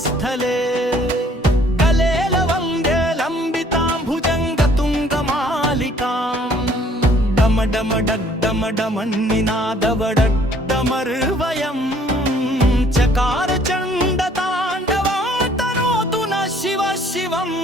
स्थले कलेलवन्द्य लम्बिताम्भुजङ्गतुङ्गमालिकाम् डम डम डम डमन्निनादवडमर्वयम् चकार चण्डताण्डवा तनोतु न शिव शिवम्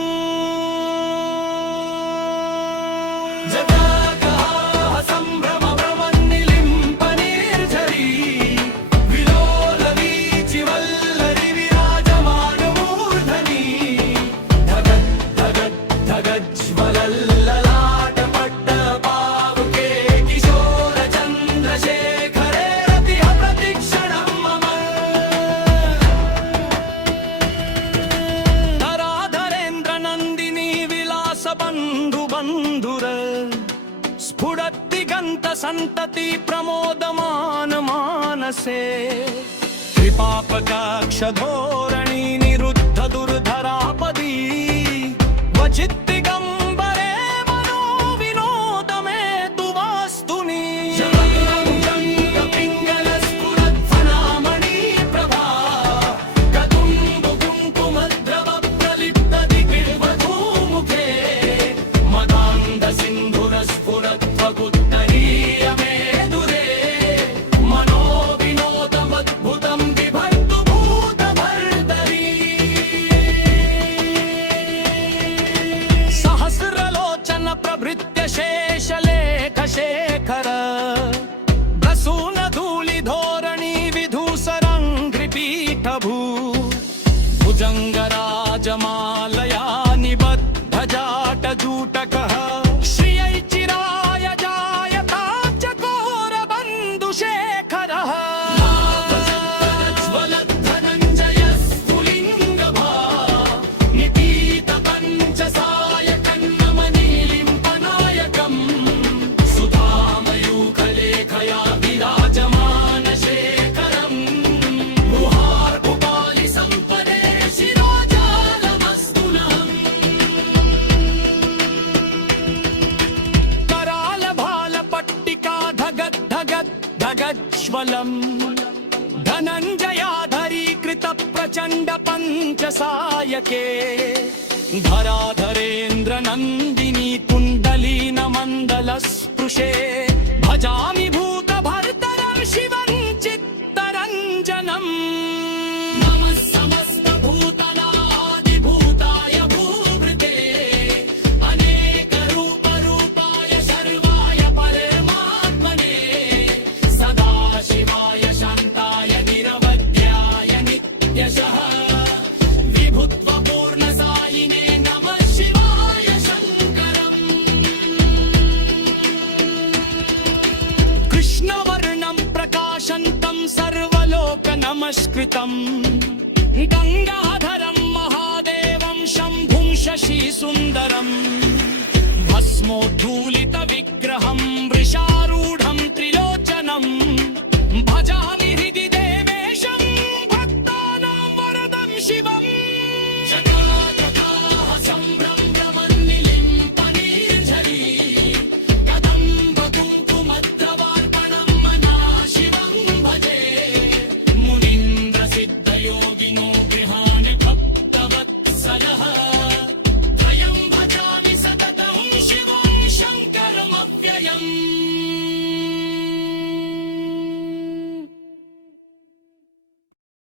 स्फुरद्दिगन्त सन्तति प्रमोदमान मानसे कृपापकाक्षधोरणी निरुद्ध दुर्धरापदी क्वचिद्दिगम्बरे मनो विनोद मे तु वास्तुनि पिङ्गलस्फुरत्फणामणि प्रभा कतुम्बु कुङ्कुमद्रव प्रलिप्तदिगिर्वधूमुखे मदान्ध सिन्धुरस्फुरत् शेखर प्रसून धूलि धोरणी विधूसरङ्घ्रिपीठभू भुजङ्गराजमालया निबद्ध जाटजूटकः श्रियै चिराय जायता चकोर बन्धुशेखरः धनञ्जयाधरीकृत प्रचण्ड पञ्चसायके धराधरेन्द्र नन्दिनी कुण्डलीन मण्डलस्पृशे भजामि भूत भर्तरं शिवं चित्तरञ्जनम् नमः समस्त भूतनादिभूताय भूभृते अनेक रूप रूपाय सर्वाय परमात्मने सदा शिवाय शान्ताय निरवध्याय नित्यशः विभुत्व पूर्णसायिने नमः शिवाय शङ्करम् कृष्णवर्णं प्रकाशन्तं सर्वलोक नमस्कृतं गङ्गाधरं महादेवं शम्भुं शशिसुन्दरं भस्मोद्धूलित विग्रहं वृषारूढं त्रिलोचनं भजामि हृदि देवेशं भक्तानां वरदं शिवम्